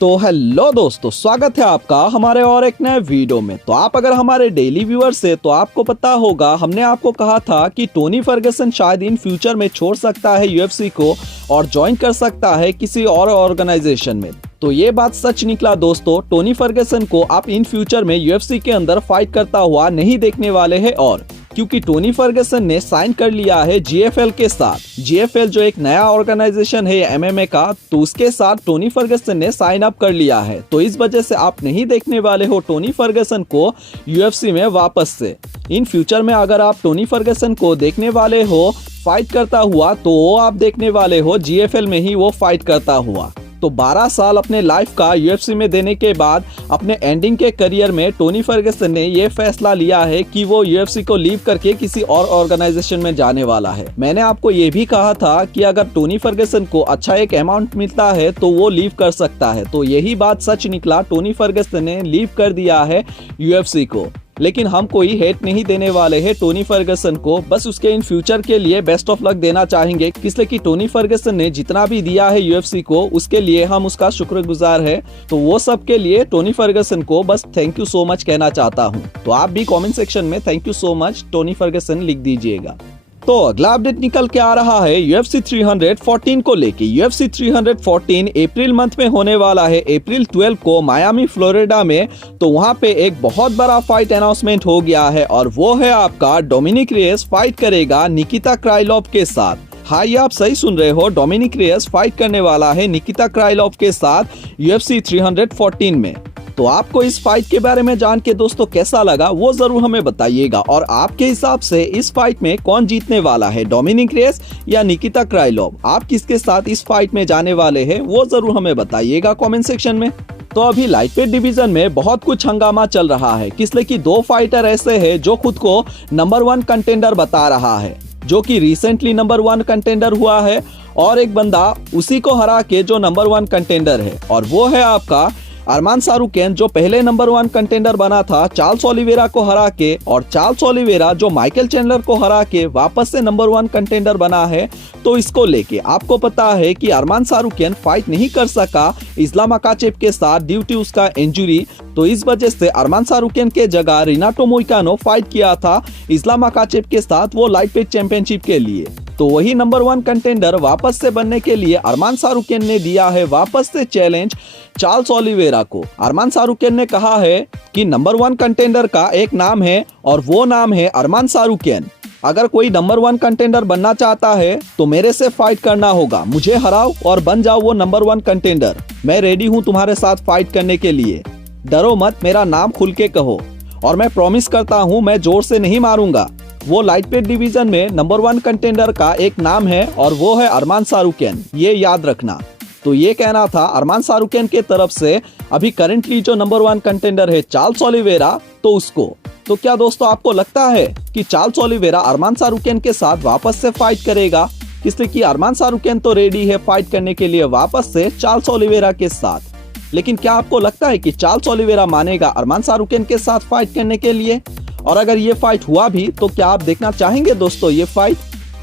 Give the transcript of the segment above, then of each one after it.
तो हेलो दोस्तों, स्वागत है आपका हमारे और एक नए वीडियो में। तो आप अगर हमारे डेली व्यूअर्स से तो आपको पता होगा, हमने आपको कहा था कि टोनी फर्गसन शायद इन फ्यूचर में छोड़ सकता है यूएफसी को और ज्वाइन कर सकता है किसी और ऑर्गेनाइजेशन में। तो ये बात सच निकला दोस्तों। टोनी फर्गसन को आप इन फ्यूचर में यूएफसी के अंदर फाइट करता हुआ नहीं देखने वाले हैं, और क्योंकि टोनी फर्गसन ने साइन कर लिया है जीएफएल के साथ। जीएफएल जो एक नया ऑर्गेनाइजेशन है एमएमए का, तो उसके साथ टोनी फर्गसन ने साइन अप कर लिया है। तो इस वजह से आप नहीं देखने वाले हो टोनी फर्गसन को यूएफसी में वापस से। इन फ्यूचर में अगर आप टोनी फर्गसन को देखने वाले हो फाइट करता हुआ, तो वो आप देखने वाले हो जीएफएल में ही वो फाइट करता हुआ। तो 12 साल अपने लाइफ का यूएफसी में देने के बाद अपने एंडिंग के करियर में टोनी फर्गसन ने ये फैसला लिया है कि वो यूएफसी को लीव करके किसी और ऑर्गेनाइजेशन में जाने वाला है। मैंने आपको ये भी कहा था कि अगर टोनी फर्गसन को अच्छा एक अमाउंट मिलता है तो वो लीव कर सकता है। तो यही बात सच निकला, टोनी फर्गसन ने लीव कर दिया है यूएफसी को। लेकिन हम कोई हेट नहीं देने वाले हैं टोनी फर्गसन को, बस उसके इन फ्यूचर के लिए बेस्ट ऑफ लक देना चाहेंगे, इसलिए कि टोनी फर्गसन ने जितना भी दिया है यूएफसी को उसके लिए हम उसका शुक्रगुजार है। तो वो सब के लिए टोनी फर्गसन को बस थैंक यू सो मच कहना चाहता हूँ। तो आप भी कमेंट सेक्शन में thank you so much Tony Fergusson लिख दीजिएगा। तो अगला अपडेट निकल के आ रहा है UFC 314 को लेके। UFC 314 अप्रैल मंथ में होने वाला है, अप्रैल 12 को मायामी फ्लोरिडा में। तो वहां पे एक बहुत बड़ा फाइट अनाउंसमेंट हो गया है, और वो है आपका डोमिनिक रेस फाइट करेगा निकिता क्राइलोव के साथ। हाँ, ये आप सही सुन रहे हो, डोमिनिक रेस फाइट करने वाला है निकिता क्राइलोव के साथ UFC 314 में। तो आपको इस फाइट के बारे में जान के दोस्तों कैसा लगा वो जरूर हमें बताइएगा, और आपके हिसाब से इस फाइट में कौन जीतने वाला है, डोमिनिक रेस या निकिता क्राइलोव? आप किसके साथ इस फाइट में जाने वाले हैं वो जरूर हमें बताइएगा कमेंट सेक्शन में। तो अभी लाइट वेट डिवीजन में बहुत कुछ हंगामा चल रहा है, किसलिए कि दो फाइटर ऐसे हैं जो खुद को नंबर 1 कंटेंडर बता रहा है, जो कि रिसेंटली नंबर 1 कंटेंडर हुआ है, और एक बंदा उसी को हरा के जो नंबर 1 कंटेंडर है, और वो है आपका अरमान सारुकेन, जो पहले नंबर 1 कंटेंडर बना था चार्ल्स ओलिवेरा को हरा के, और चार्ल्स ओलिवेरा जो माइकल चैंडलर को हरा के वापस से नंबर 1 कंटेंडर बना है। तो इसको लेके आपको पता है कि अरमान सारुकेन फाइट नहीं कर सका इस्लाम मकाचेव के साथ ड्यू टू उसका इंजरी। तो इस वजह से अरमान सारुकेन के जगह रिनाटो मोइकानो फाइट किया था इस्लाम मकाचेव के साथ, वो लाइट वेट चैंपियनशिप के लिए। तो वही नंबर 1 कंटेंडर वापस से बनने के लिए अरमान सारुकेन ने दिया है वापस से चैलेंज चार्ल्स ओलिवेरा को। अरमान सारुकेन ने कहा है कि नंबर 1 कंटेंडर का एक नाम है, और वो नाम है अरमान सारुकेन। अगर कोई नंबर 1 कंटेंडर बनना चाहता है तो मेरे से फाइट करना होगा, मुझे हराओ और बन जाओ वो नंबर 1 कंटेंडर। मैं रेडी हूँ तुम्हारे साथ फाइट करने के लिए, डरो मत, मेरा नाम खुल के कहो, और मैं प्रॉमिस करता हूँ मैं जोर से नहीं मारूंगा। वो लाइट वेट डिवीजन में नंबर 1 कंटेंडर का एक नाम है, और वो है अरमान सारुकेन, ये याद रखना। तो ये कहना था अरमान सारुकेन के तरफ से। अभी करंटली जो नंबर 1 कंटेंडर है चार्ल्स ओलिवेरा, तो उसको। तो क्या दोस्तों आपको लगता है कि चार्ल्स ओलिवेरा अरमान सारुकेन के साथ वापस से फाइट करेगा? इसलिए कि अरमान सारुकेन तो रेडी है फाइट करने के लिए वापस से चार्ल्स ओलिवेरा के साथ। लेकिन क्या आपको लगता है कि चार्ल्स ओलिवेरा मानेगा अरमान सारुकेन के साथ फाइट करने के लिए? और अगर ये फाइट हुआ भी तो क्या आप देखना चाहेंगे दोस्तों ये फाइट?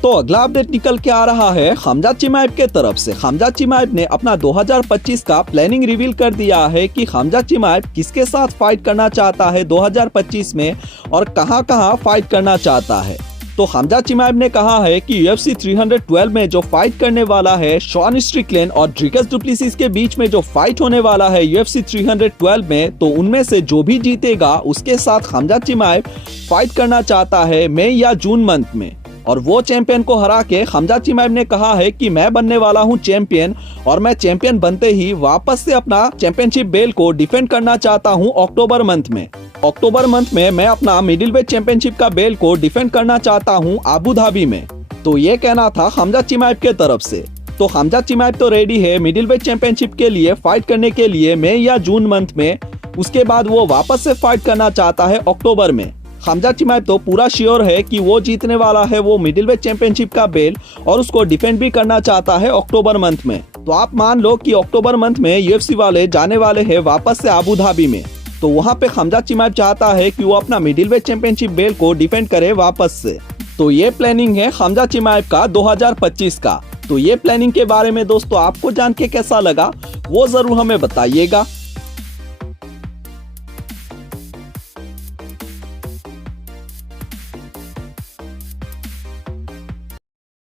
तो अगला अपडेट निकल के आ रहा है हमजा चिमाएव के तरफ से। हमजा चिमाएव ने अपना 2025 का प्लानिंग रिवील कर दिया है कि हमजा चिमाएव किसके साथ फाइट करना चाहता है 2025 में, और कहां फाइट करना चाहता है। तो हमजा चिमाएव ने कहा है कि UFC 312 में जो फाइट करने वाला है शॉन स्ट्रिकलैंड और ड्रिगस डुप्लेसिस के बीच में जो फाइट होने वाला है UFC 312 में, तो उनमें से जो भी जीतेगा उसके साथ हमजा चिमाएव फाइट करना चाहता है मई या जून मंथ में। और वो चैंपियन को हरा के हमजा चिमाएव ने कहा है कि मैं बनने वाला हूं चैंपियन, और मैं चैंपियन बनते ही वापस से अपना चैंपियनशिप बेल्ट को डिफेंड करना चाहता हूं अक्टूबर मंथ में। अक्टूबर मंथ में मैं अपना मिडिल वेट चैंपियनशिप का बेल्ट को डिफेंड करना चाहता हूं अबू धाबी में। तो ये कहना था हमजा चिमाएव के तरफ से। तो हमजा चिमाएव तो रेडी है मिडिल वेट चैंपियनशिप के लिए फाइट करने के लिए मई या जून मंथ में। उसके बाद वो वापस से फाइट करना चाहता है अक्टूबर में। हमजा चिमाएव तो पूरा श्योर है कि वो जीतने वाला है वो मिडिल वेट चैंपियनशिप का बेल्ट, और उसको डिफेंड भी करना चाहता है अक्टूबर मंथ में। तो आप मान लो कि अक्टूबर मंथ में यूएफसी वाले जाने वाले हैं वापस से अबू धाबी में। तो वहाँ पे हमजा चिमाएव चाहता है कि वो अपना मिडिल वेट चैंपियनशिप बेल्ट को डिफेंड करे वापस से। तो ये प्लानिंग है हमजा चिमाएव का 2025 का। तो ये प्लानिंग के बारे में दोस्तों आपको जान के कैसा लगा वो जरूर हमें बताइएगा।